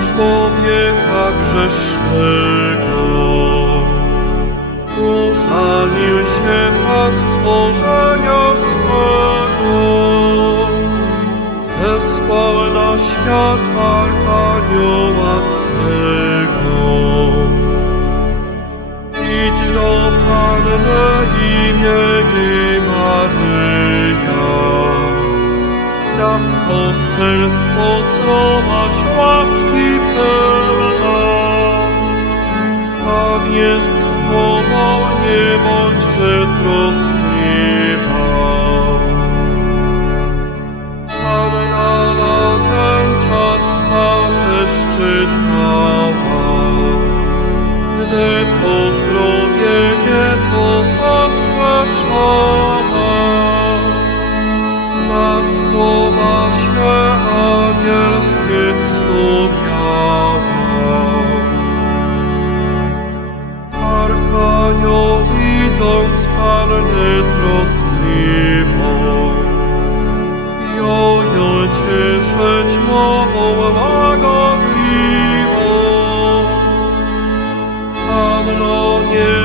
człowieka grzesznego. Użalił się Pan stworzenia swego. Zesłał na świat Archanioła Swego. Idź do Panny imię Spraw poselstwo zdrowaś łaski pełna. Pan jest z Tobą, nie bądźże troskliwa. Na ten czas psalmę czytała. Gdy pozdrowienie widząc Pannę troskliwą, ją ją cieszyć mową łagodliwą. Panno, nie